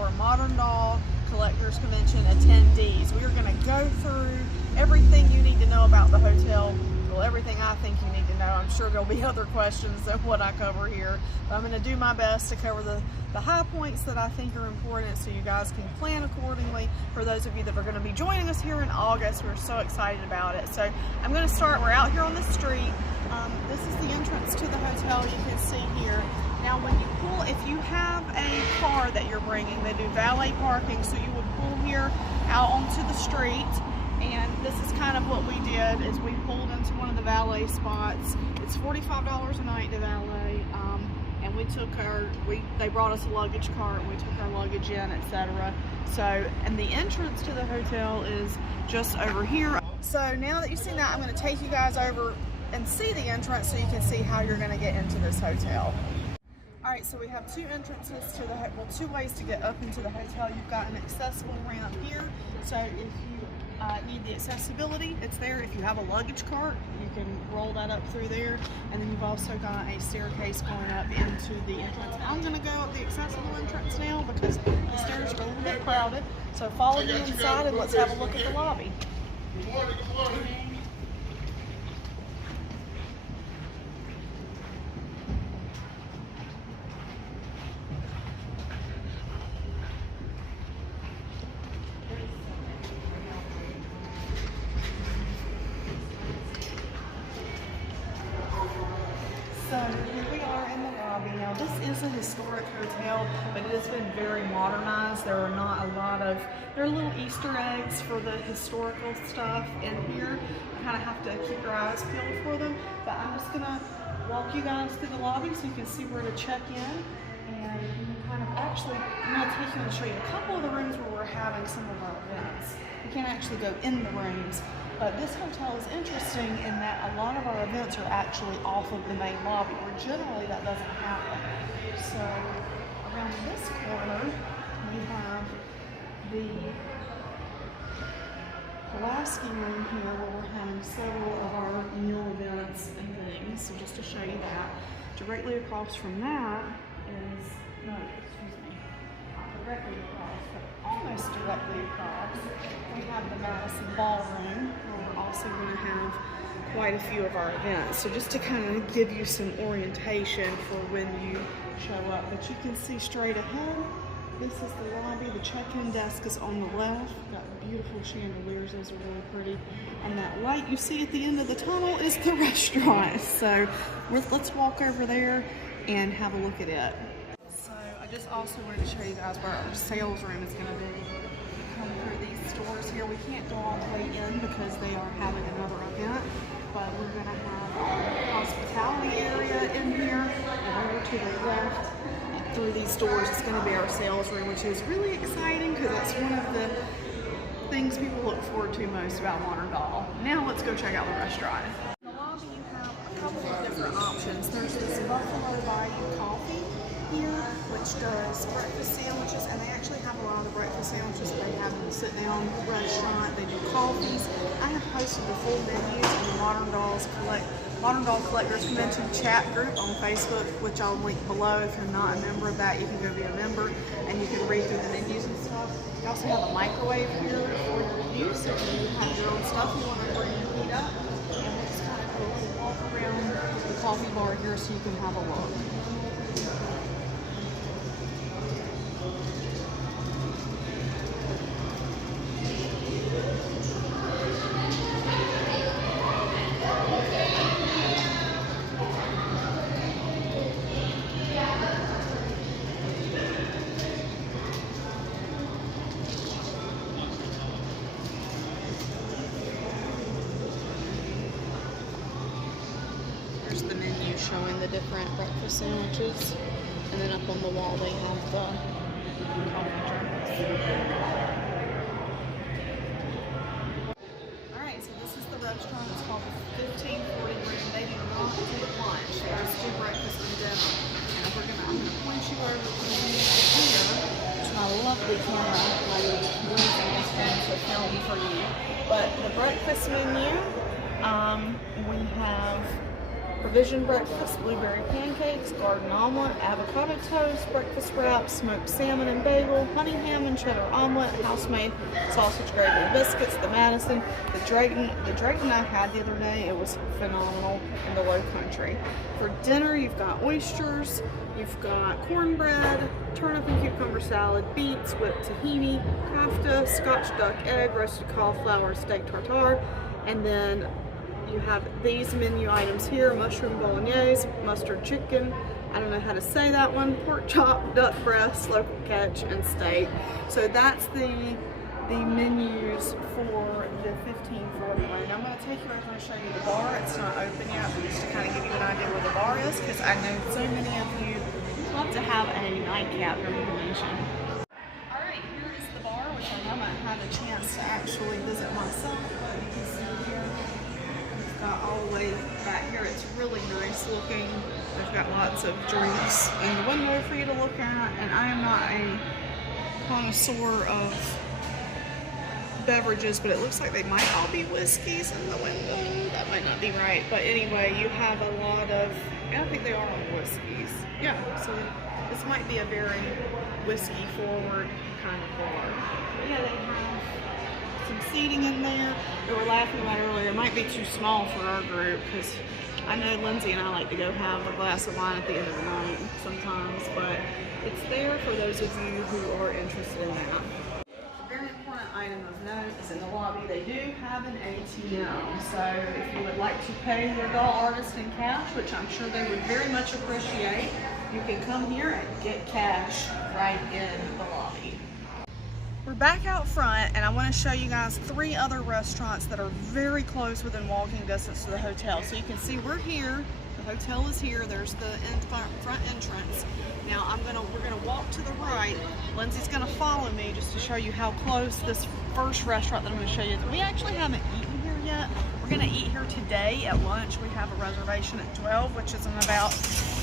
for Modern Doll Collectors Convention attendees. We are going to go through everything you need to know about the hotel. Well, everything I think you need to know. I'm sure there'll be other questions than what I cover here, but I'm going to do my best to cover the high points that I think are important so you guys can plan accordingly. For those of you that are going to be joining us here in August, we're so excited about it. So I'm going to start, we're out here on the street. This is the entrance to the hotel, you can see here. Now when you pull, if you have a car that you're bringing, they do valet parking, so you would pull here out onto the street. And this is kind of what we did, is we pulled into one of the valet spots. It's $45 a night to valet, and we took they brought us a luggage cart, and we took our luggage in, etc. So, and the entrance to the hotel is just over here. So now that you've seen that, I'm going to take you guys over and see the entrance so you can see how you're going to get into this hotel. Alright, so we have two entrances to the well, two ways to get up into the hotel. You've got an accessible ramp here, so if you need the accessibility, it's there. If you have a luggage cart, you can roll that up through there, and then you've also got a staircase going up into the entrance. I'm going to go up the accessible entrance now because the stairs are a little bit crowded, so follow me inside and let's have a look at the lobby. Good morning, good morning. So here we are in the lobby. Now this is a historic hotel, but it has been very modernized. There are not a lot of, there are little Easter eggs for the historical stuff in here. You kind of have to keep your eyes peeled for them, but I'm just gonna walk you guys through the lobby so you can see where to check in. And you can kind of actually, I'm gonna take you and show you a couple of the rooms where we're having some of our events. You can't actually go in the rooms. But this hotel is interesting in that a lot of our events are actually off of the main lobby, where generally that doesn't happen. So around this corner, we have the Pulaski room here where we're having several of our meal events and things. So just to show you that. Directly across from that is, no, excuse me, not directly across, but almost directly across, we have the Madison Ballroom, where we're also going to have quite a few of our events. So just to kind of give you some orientation for when you show up. But you can see straight ahead, this is the lobby. The check-in desk is on the left. Got beautiful chandeliers, those are really pretty. And that light you see at the end of the tunnel is the restaurant. So let's walk over there and have a look at it. So I just also wanted to show you guys where our sales room is going to be. Come through these doors here. We can't go all the way in because they are having another event, but we're going to have our hospitality area in here, and over to the left through these doors it's going to be our sales room, which is really exciting because that's one of the things people look forward to most about Modern Doll. Now let's go check out the restaurant. In the lobby you have a couple of different options. There's this Buffalo Bayou Coffee here, which does breakfast sandwiches, and they actually have a lot of the breakfast sandwiches that they have in the sit-down restaurant. They do coffees. I have posted the full menus in the Modern Doll Collectors Convention chat group on Facebook, which I'll link below. If you're not a member of that, you can go be a member and you can read through the menus and stuff. You also have a microwave here for your use if you have your own stuff you want to bring and heat up. And we'll just kind of go and walk around the coffee bar here so you can have a look. Here's the menu showing the different breakfast sandwiches, and then up on the wall they have the coffee drinks. Alright, so this is the restaurant. It's called the 1540 Room. They do not do lunch. They just do breakfast and dinner. And I'm gonna point you over to the menu here, which my lovely camera lady is going to film for you. But the breakfast menu, we have provision breakfast, blueberry pancakes, garden omelet, avocado toast, breakfast wraps, smoked salmon and bagel, honey ham and cheddar omelet, house-made sausage gravy and biscuits, the Madison, the Drayton I had the other day. It was phenomenal in the Low Country. For dinner, you've got oysters, you've got cornbread, turnip and cucumber salad, beets, whipped tahini, kofta, Scotch duck egg, roasted cauliflower, steak tartare, and then you have these menu items here: mushroom bolognese, mustard chicken, I don't know how to say that one, pork chop, duck breast, local catch, and steak. So that's the menus for the 1541. Now I'm going to take you over and show you the bar. It's not open yet, but just to kind of give you an idea where the bar is, because I know so many of you love to have a nightcap during the convention. Alright, here is the bar, which I haven't had a chance to actually visit myself, but you can see here, it's got all the way back here. It's really nice looking. They've got lots of drinks in the window for you to look at, and I am not a connoisseur of beverages, but it looks like they might all be whiskeys in the window. That might not be right, but anyway, you have a lot of, I think they are all whiskeys. Yeah, so this might be a very whiskey forward kind of bar. But yeah, they have some seating in there. We were laughing about earlier, it might be too small for our group, because I know Lindsay and I like to go have a glass of wine at the end of the night sometimes, but it's there for those of you who are interested in that. Item of note is in the lobby, they do have an ATM, so if you would like to pay your doll artist in cash, which I'm sure they would very much appreciate, you can come here and get cash right in the lobby. We're back out front, and I want to show you guys 3 other restaurants that are very close within walking distance to the hotel. So you can see we're here, the hotel is here, there's the front entrance. Now we're gonna walk to the right. Lindsay's gonna follow me just to show you how close this first restaurant that I'm gonna show you. We actually haven't eaten here yet. We're gonna eat here today at lunch. We have a reservation at 12, which is in about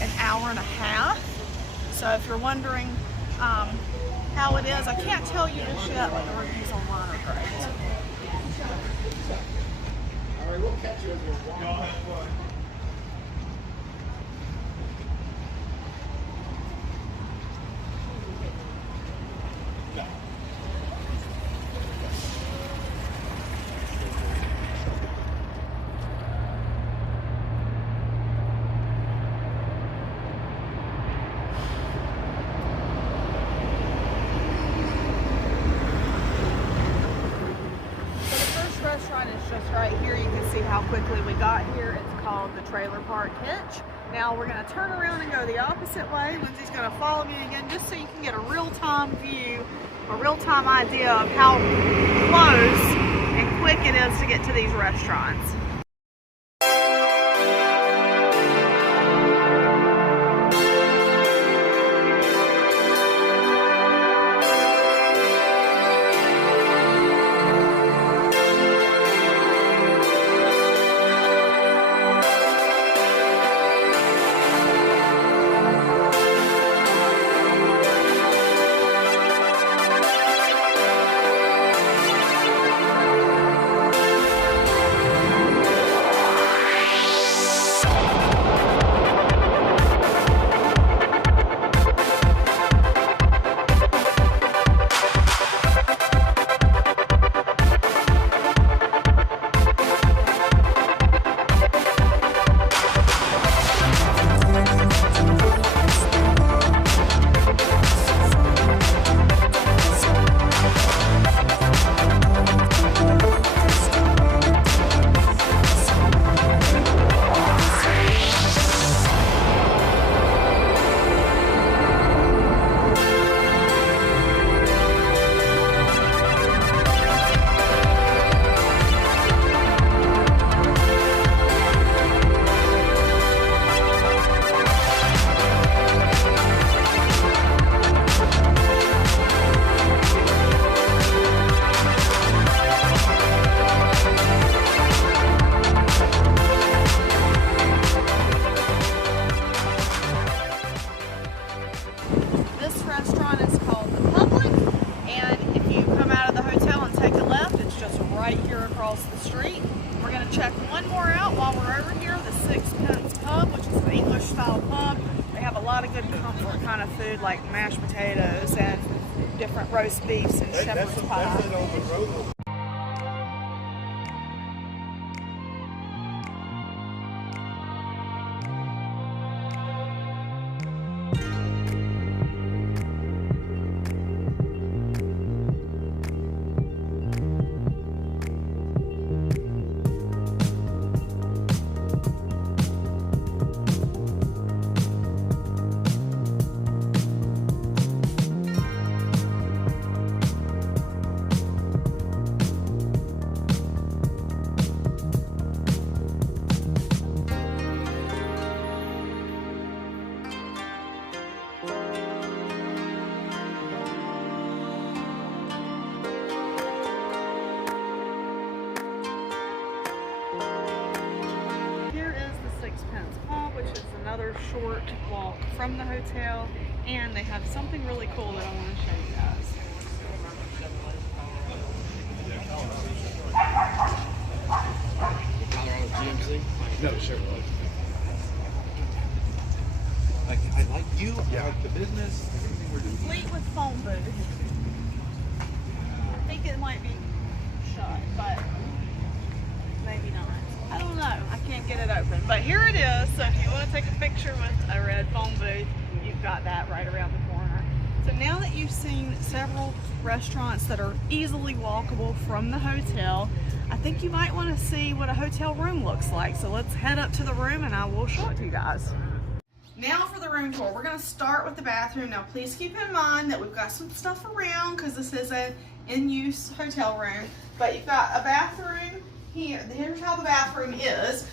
an hour and a half. So if you're wondering how it is, I can't tell you just yet, but the reviews online are great. All right, we'll catch you as we're walking. Just right here, you can see how quickly we got here. It's called the Trailer Park Hitch. Now we're going to turn around and go the opposite way. Lindsay's going to follow me again just so you can get a real-time view, a real-time idea of how close and quick it is to get to these restaurants. Right here across the street. We're going to check one more out while we're over here, the Sixpence Pub. different kind of food like mashed potatoes and different roast beefs and shepherd's pie. Which is another short walk from the hotel, and they have something really cool that I want to show you guys. Colorado GMC? No, sure. Like, I like you, I like the business, everything we're doing. Fleetwood phone booth. I think it might be shut, but maybe not. I don't know. I can't get it open. But here it is. So if you want to take a picture with a red phone booth, you've got that right around the corner. So now that you've seen several restaurants that are easily walkable from the hotel, I think you might want to see what a hotel room looks like. So let's head up to the room and I will show it to you guys. Now for the room tour. We're going to start with the bathroom. Now please keep in mind that we've got some stuff around because this is an in-use hotel room. But you've got a bathroom here. Here's how the bathroom is.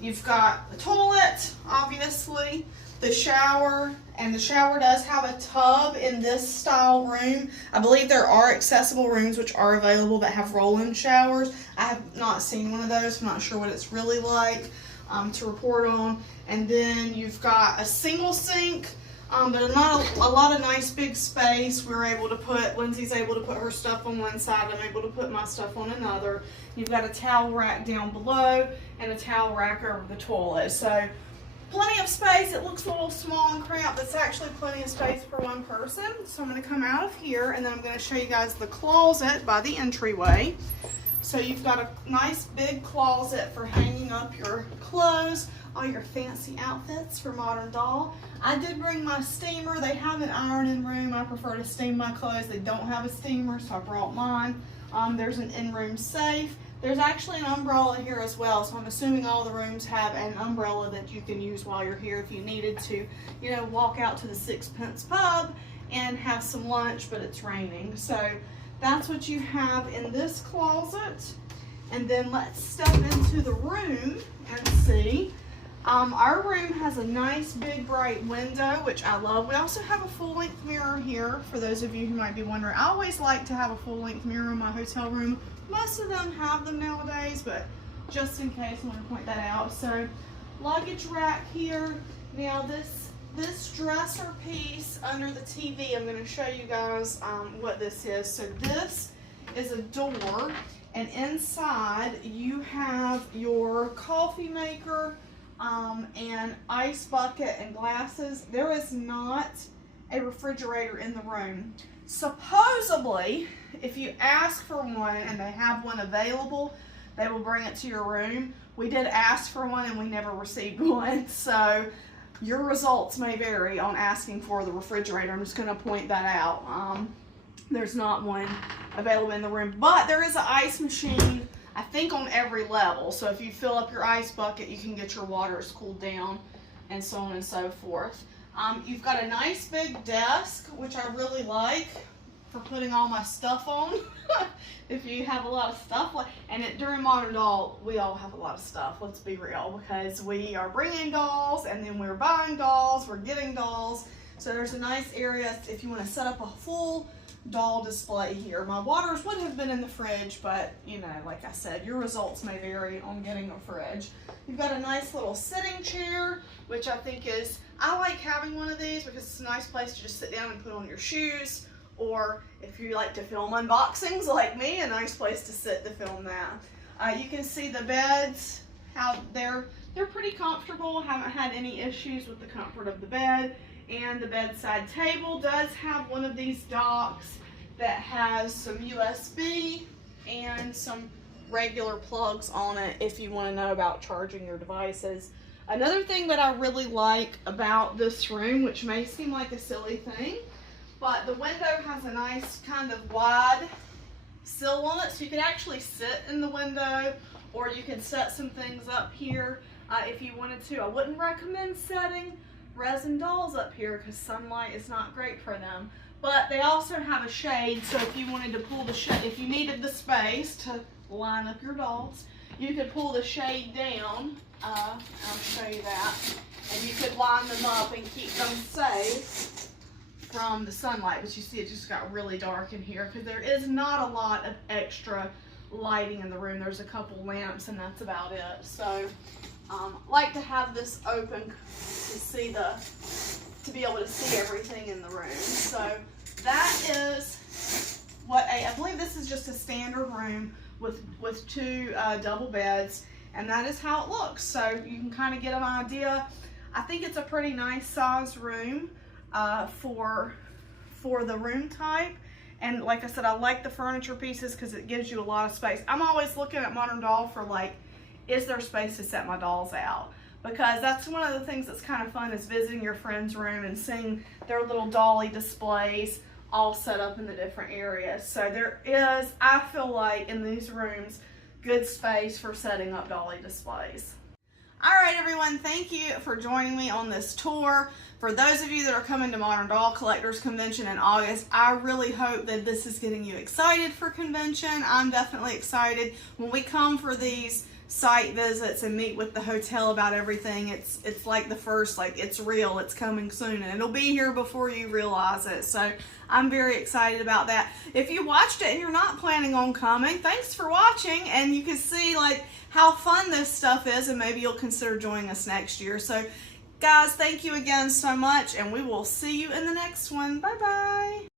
You've got the toilet, obviously, the shower, and the shower does have a tub in this style room. I believe there are accessible rooms which are available that have roll-in showers. I have not seen one of those. I'm not sure what it's really like to report on. And then you've got a single sink, but not a lot of nice big space. Lindsay's able to put her stuff on one side. I'm able to put my stuff on another. You've got a towel rack down below and a towel rack over the toilet. So plenty of space. It looks a little small and cramped, but it's actually plenty of space for one person. So I'm going to come out of here and then I'm going to show you guys the closet by the entryway. So you've got a nice big closet for hanging up your clothes, all your fancy outfits for Modern Doll. I did bring my steamer. They have an ironing room. I prefer to steam my clothes. They don't have a steamer, so I brought mine. There's an in-room safe. There's actually an umbrella here as well, so I'm assuming all the rooms have an umbrella that you can use while you're here if you needed to, you know, walk out to the Sixpence pub and have some lunch, but it's raining. So that's what you have in this closet. And then let's step into the room and see. Our room has a nice big bright window, which I love. We also have a full-length mirror here for those of you who might be wondering. I always like to have a full-length mirror in my hotel room. Most of them have them nowadays, but just in case, I want to point that out. So luggage rack here. Now this dresser piece under the TV, I'm going to show you guys what this is. So this is a door, and inside you have your coffee maker, and ice bucket and glasses. There is not a refrigerator in the room. Supposedly, if you ask for one and they have one available, they will bring it to your room. We did ask for one and we never received one, so your results may vary on asking for the refrigerator. I'm just going to point that out. There's not one available in the room, but there is an ice machine, I think, on every level. So if you fill up your ice bucket, you can get your waters cooled down and so on and so forth. You've got a nice big desk, which I really like for putting all my stuff on. If you have a lot of stuff, and during Modern Doll, we all have a lot of stuff, let's be real, because we are bringing dolls, and then we're buying dolls, we're getting dolls. So there's a nice area if you want to set up a full doll display here. My waters would have been in the fridge, but you know, like I said, your results may vary on getting a fridge. You've got a nice little sitting chair, which I think I like having one of these because it's a nice place to just sit down and put on your shoes, or if you like to film unboxings like me, a nice place to sit to film that. You can see the beds, how they're pretty comfortable. Haven't had any issues with the comfort of the bed. And the bedside table does have one of these docks that has some USB and some regular plugs on it if you want to know about charging your devices. Another thing that I really like about this room, which may seem like a silly thing, but the window has a nice kind of wide sill on it, so you can actually sit in the window, or you can set some things up here if you wanted to. I wouldn't recommend setting resin dolls up here because sunlight is not great for them. But they also have a shade, so if you wanted to pull the shade, if you needed the space to line up your dolls, you could pull the shade down. I'll show you that. And you could line them up and keep them safe from the sunlight. But you see it just got really dark in here because there is not a lot of extra lighting in the room. There's a couple lamps and that's about it. So like to have this open to see to be able to see everything in the room. So that is what I believe this is just a standard room with two double beds, and that is how it looks. So you can kind of get an idea. I think it's a pretty nice size room for the room type. And like I said, I like the furniture pieces because it gives you a lot of space. I'm always looking at Modern Doll for like, is there space to set my dolls out? Because that's one of the things that's kind of fun, is visiting your friend's room and seeing their little dolly displays all set up in the different areas. So there is, I feel like, in these rooms, good space for setting up dolly displays. All right, everyone, thank you for joining me on this tour. For those of you that are coming to Modern Doll Collectors Convention in August, I really hope that this is getting you excited for convention. I'm definitely excited. When we come for these site visits and meet with the hotel about everything, it's like the first, like, it's real, it's coming soon, and it'll be here before you realize it. So I'm very excited about that. If you watched it and you're not planning on coming, thanks for watching, and you can see like how fun this stuff is, and maybe you'll consider joining us next year. So guys, thank you again so much, and we will see you in the next one. Bye bye.